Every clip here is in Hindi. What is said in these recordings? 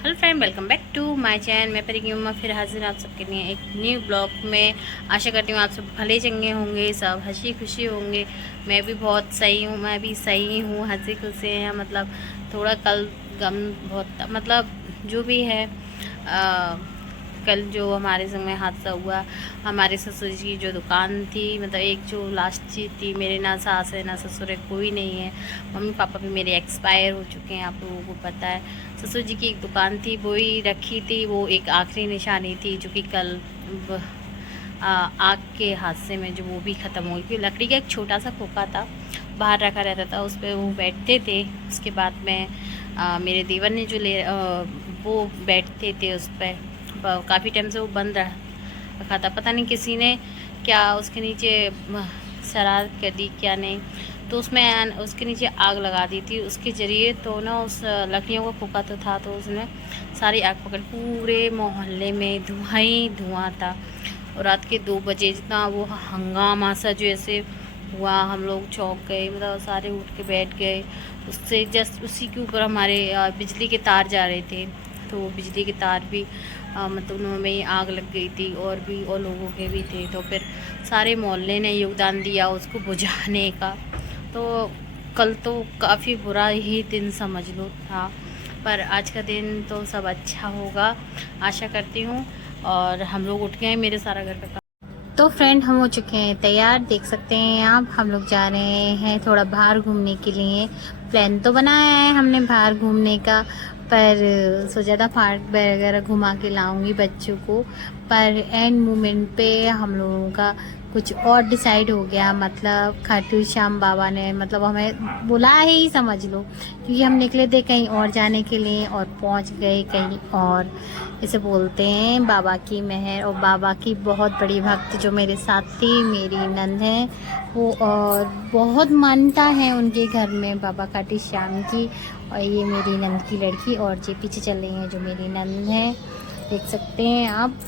Hello friend, welcome back to my channel. मैं परी मैं फिर हाजिर आप सबके लिए एक न्यू ब्लॉग में। आशा करती हूँ आप सब भले चंगे होंगे, सब हंसी खुशी होंगे। मैं भी बहुत सही हूँ, मैं भी सही हूँ, हंसी खुशी हैं। मतलब थोड़ा कल गम बहुत, मतलब जो भी है। कल जो हमारे संग में हादसा हुआ, हमारे ससुर जी की जो दुकान थी, मतलब एक जो लास्ट चीज़ थी, मेरे ना सास है ना ससुर है, कोई नहीं है। मम्मी पापा भी मेरे एक्सपायर हो चुके हैं, आप लोगों को पता है। ससुर जी की एक दुकान थी, वो ही रखी थी, वो एक आखिरी निशानी थी, जो कि कल आग के हादसे में जो वो भी ख़त्म हो गई। लकड़ी का एक छोटा सा खोखा था, बाहर रखा रहता था, उस पर वो बैठते थे। उसके बाद में मेरे देवर ने जो वो बैठते थे उस पर। काफ़ी टाइम से वो बंद रखा था, पता नहीं किसी ने क्या उसके नीचे शरारत कर दी क्या नहीं, तो उसमें उसके नीचे आग लगा दी थी उसके ज़रिए। तो ना उस लकड़ियों का खोखा तो था, तो उसने सारी आग पकड़, पूरे मोहल्ले में धुआं ही धुआं था। और रात के 2 बजे जितना वो हंगामा सा जो ऐसे हुआ, हम लोग चौंक गए, मतलब सारे उठ के बैठ गए। उससे जस्ट उसी के ऊपर हमारे बिजली के तार जा रहे थे, तो बिजली के तार भी मतलब उनमें आग लग गई थी, और भी और लोगों के भी थे। तो फिर सारे मोहल्ले ने योगदान दिया उसको बुझाने का। तो कल तो काफ़ी बुरा ही दिन समझ लो था, पर आज का दिन तो सब अच्छा होगा, आशा करती हूँ। और हम लोग उठ गए हैं, मेरे सारा घर का काम। तो फ्रेंड, हम हो चुके हैं तैयार, देख सकते हैं आप। हम लोग जा रहे हैं थोड़ा बाहर घूमने के लिए। प्लान तो बनाया है हमने बाहर घूमने का, पर सोचा था पार्क वगैरह घुमा के लाऊंगी बच्चों को, पर एंड मोमेंट पे हम लोगों का कुछ और डिसाइड हो गया। मतलब खाटू श्याम बाबा ने मतलब हमें बुलाया ही समझ लो, क्योंकि हम निकले थे कहीं और जाने के लिए और पहुंच गए कहीं और। इसे बोलते हैं बाबा की मेहर। और बाबा की बहुत बड़ी भक्त जो मेरे साथ थी, मेरी नंद है वो, और बहुत मान्यता है उनके घर में बाबा खाटू श्याम की। और ये मेरी नंद की लड़की, और जो पीछे चल रही है जो मेरी नंद है, देख सकते हैं आप।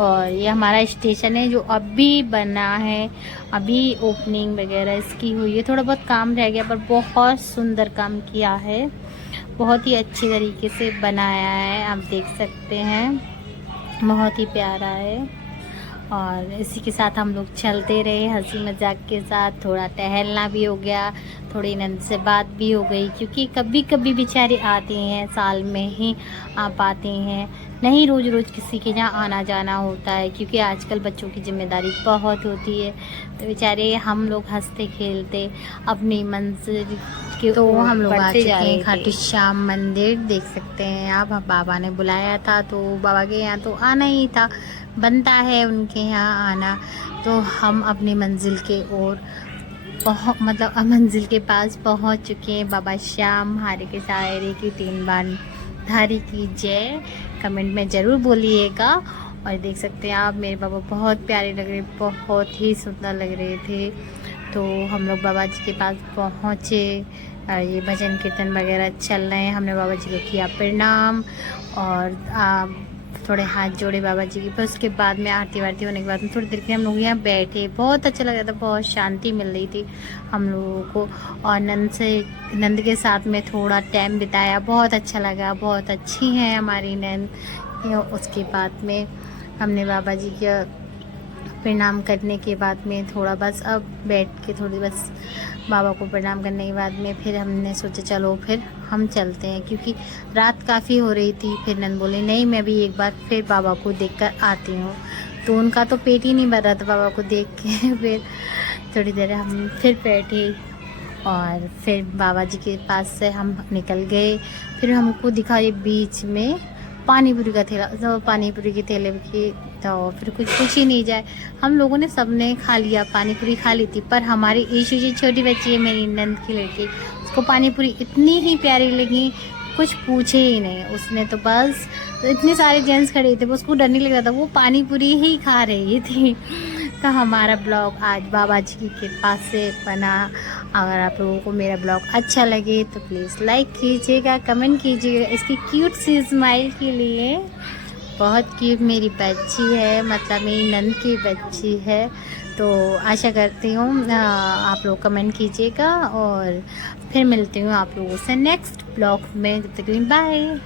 और ये हमारा स्टेशन है जो अभी बना है, अभी ओपनिंग वगैरह इसकी हुई है, थोड़ा बहुत काम रह गया, पर बहुत सुंदर काम किया है, बहुत ही अच्छी तरीके से बनाया है, आप देख सकते हैं, बहुत ही प्यारा है। और इसी के साथ हम लोग चलते रहे हंसी मजाक के साथ, थोड़ा टहलना भी हो गया, थोड़ी नंद से बात भी हो गई, क्योंकि कभी कभी बेचारे आते हैं, साल में ही आ पाते हैं, नहीं रोज़ रोज़ किसी के यहाँ आना जाना होता है, क्योंकि आजकल बच्चों की जिम्मेदारी बहुत होती है। तो बेचारे हम लोग हंसते खेलते अपनी मंजिल के, तो हम लोग आ चुके हैं खाटू श्याम मंदिर, देख सकते हैं आप। बाबा ने बुलाया था, तो बाबा के यहाँ तो आना ही था, बनता है उनके यहाँ आना। तो हम अपनी मंजिल के ओर मतलब मंजिल के पास पहुँच चुके हैं। बाबा श्याम हारे के शायरे की 3 बार धारी की जय, कमेंट में ज़रूर बोलिएगा। और देख सकते हैं आप, मेरे बाबा बहुत प्यारे लग रहे, बहुत ही सुंदर लग रहे थे। तो हम लोग बाबा जी के पास पहुँचे, और ये भजन कीर्तन वगैरह चल रहे हैं। हमने बाबा जी को किया प्रणाम, और थोड़े हाथ जोड़े बाबा जी की। फिर उसके बाद में आरती वारती होने के बाद में थोड़ी देर के हम लोग यहाँ बैठे, बहुत अच्छा लग रहा था, बहुत शांति मिल रही थी हम लोगों को। और नंद के साथ में थोड़ा टाइम बिताया, बहुत अच्छा लगा, बहुत अच्छी हैं हमारी नंद। उसके बाद में हमने बाबा जी का प्रणाम करने के बाद में थोड़ा बस अब बैठ के थोड़ी बस बाबा को प्रणाम करने के बाद में फिर हमने सोचा चलो फिर हम चलते हैं, क्योंकि रात काफ़ी हो रही थी। फिर नंद बोले नहीं, मैं भी एक बार फिर बाबा को देखकर आती हूँ। तो उनका तो पेट ही नहीं भर रहा था बाबा को देख के। फिर थोड़ी देर हम फिर बैठे, और फिर बाबा जी के पास से हम निकल गए। फिर हमको दिखा ये बीच में पानी पूरी का ठेला, तो पानी पूरी के ठेले की, तो फिर कुछ ही नहीं जाए, हम लोगों ने सबने खा लिया, पानी पूरी खा ली थी। पर हमारी ईशू जी छोटी बच्ची है, मेरी नंद की लड़की, उसको पानी पूरी इतनी ही प्यारी लगी, कुछ पूछे ही नहीं। उसने तो बस, इतने सारे जेंट्स खड़े थे, उसको डर नहीं लग रहा था, वो पानी पूरी ही खा रही थी। तो हमारा ब्लॉग आज बाबा जी की कृपा से बना। अगर आप लोगों को मेरा ब्लॉग अच्छा लगे तो प्लीज़ लाइक कीजिएगा, कमेंट कीजिएगा इसकी क्यूट सी स्माइल के लिए। बहुत क्यूट मेरी बच्ची है, मतलब मेरी नंद की बच्ची है। तो आशा करती हूँ आप लोग कमेंट कीजिएगा, और फिर मिलती हूँ आप लोगों से नेक्स्ट ब्लॉग में। जब तक के लिए बाय।